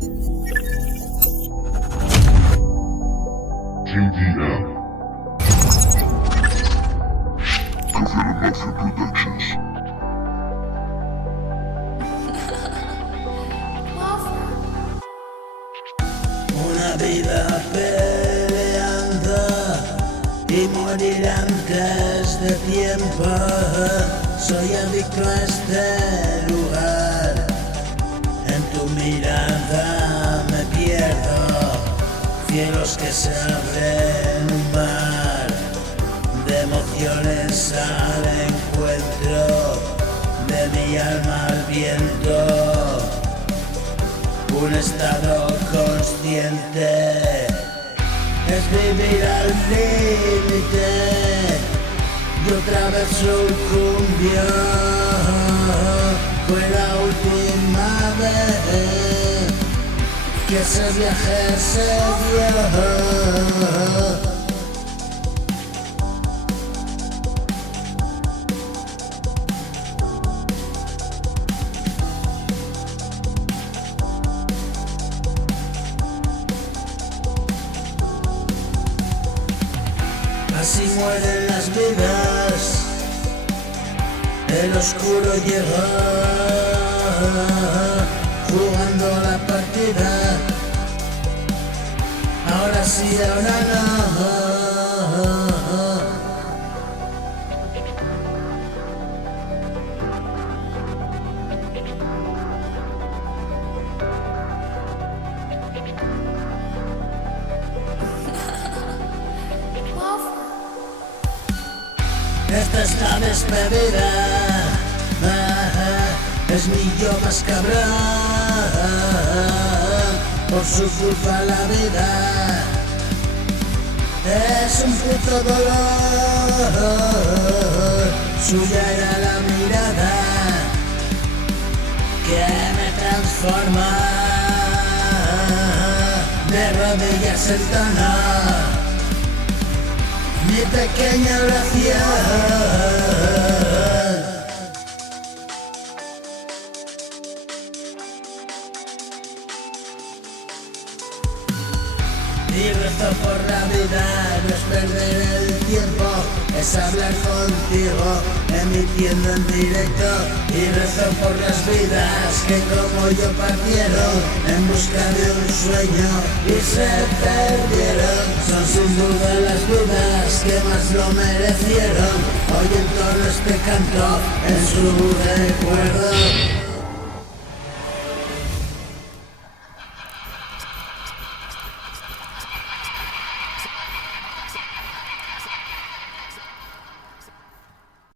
JDM Mafia Productions. Una vida peleando y morir antes de tiempo. Soy adicto a este lugar, en tu mirada me pierdo. Cielos que se abren, un mar de emociones al encuentro de mi alma al viento. Un estado consciente es vivir al límite y otra vez sucumbió. Fue la última vez que ese viaje se dio. Así mueren las vidas, el oscuro llegó, jugando la partida, ahora sí, ahora no. Esta es la despedida, es mi yo más cabrón, por su culpa la vida es un puto dolor. Suya era la mirada que me transforma, de rodillas en tono mi pequeña oración. Y rezo por la vida, no es perder el tiempo, es hablar contigo, emitiendo en directo. Y rezo por las vidas que como yo partieron en busca de un sueño y se perdieron. Son sin duda las vidas que más lo merecieron. Hoy entono este canto en su recuerdo.